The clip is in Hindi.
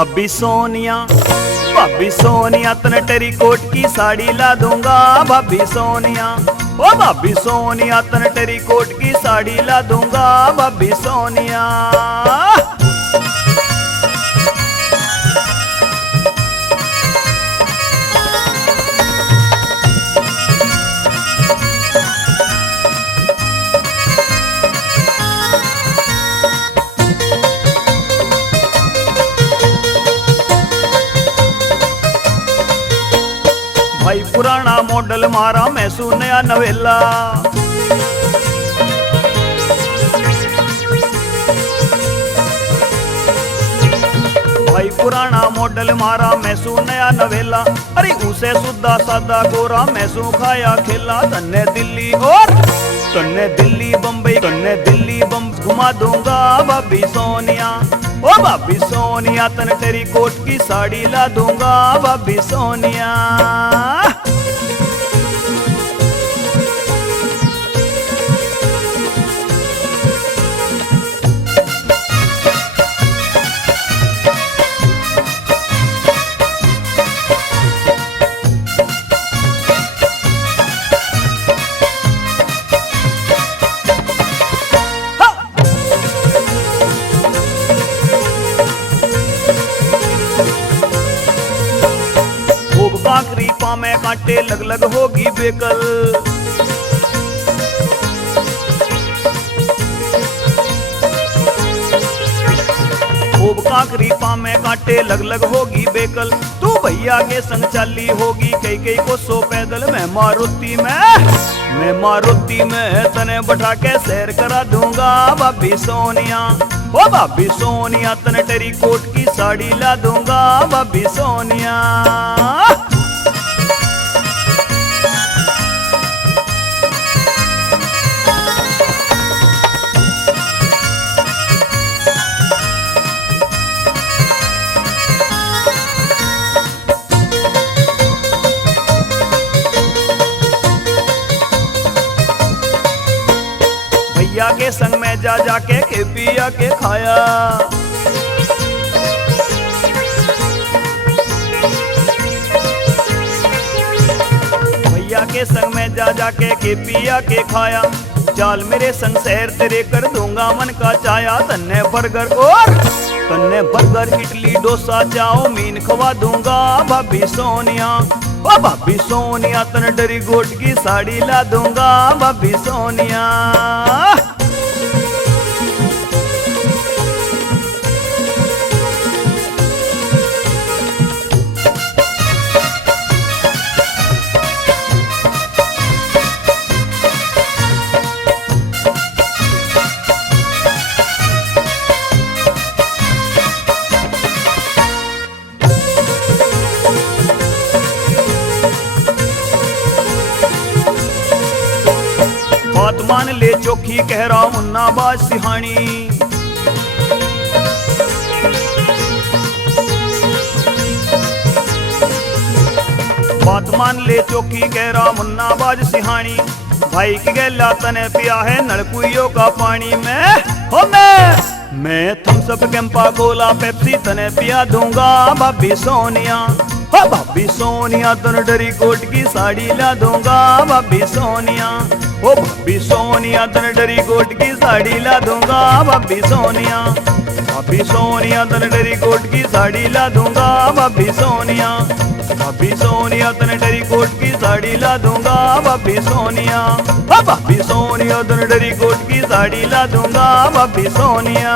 भाभी सोनिया तने टेरी कोट की साड़ी ला दूंगा। भाभी सोनिया, ओ भाभी सोनिया तने टेरी कोट की साड़ी ला दूंगा। भाभी सोनिया, भाई पुराना मॉडल मारा मैं सू नया नवेला। भाई पुराना मॉडल मारा मैं सू नया नवेला। अरे उसे सुद्धा सादा गोरा मैं सू खाया खेला। तन्ने दिल्ली और तन्ने दिल्ली बम घुमा दूंगा। भाभी सोनिया, ओ भाभी सोनिया तन तेरी कोट की साड़ी ला दूंगा। भाभी सोनिया, काकरी पामे कांटे लग लग होगी बेकल। खूब काकरी पामे कांटे लग लग होगी बेकल। तू भैया के संग चाली होगी कई को सो पैदल। मैं मारुति में तने बैठा के सैर करा दूंगा। भाभी सोनिया, ओ भाभी सोनिया तने तेरी कोट की साड़ी ला दूंगा। भाभी सोनिया, भैया के संग में जा जाके के पिया के खाया। भैया के संग में जा जाके के पिया के खाया। चाल मेरे संग सैर तेरे कर दूंगा मन का चाया। तन्ने बर्गर इडली डोसा चाउमीन खवा दूंगा। भाभी सोनिया, ओ भाभी सोनिया तन डरी गोट की साड़ी ला दूंगा। भाभी सोनिया, बात मान ले चोखी कह रहा मुन्ना बाज सिहानी। बात मान ले चोखी कह रहा मुन्ना बाज सिहानी। भाई की गैला तने पिया है नलकुइयों का पानी। मैं Thums Up Campa Cola Pepsi तने पिया दूंगा। भाभी सोनिया, ओ भाभी सोनिया तन डरी कोट की साड़ी ला दूंगा। भाभी सोनिया, ओ भाभी सोनिया तन डरी कोट की साड़ी ला दूंगा। भाभी सोनिया, भाभी सोनिया तन डरी कोट की साड़ी ला दूंगा। भाभी सोनिया, भाभी सोनिया तन डरी कोट की साड़ी ला दूंगा। भाभी सोनिया, भाभी सोनिया तन डरी कोट की साड़ी ला दूंगा। भाभी सोनिया।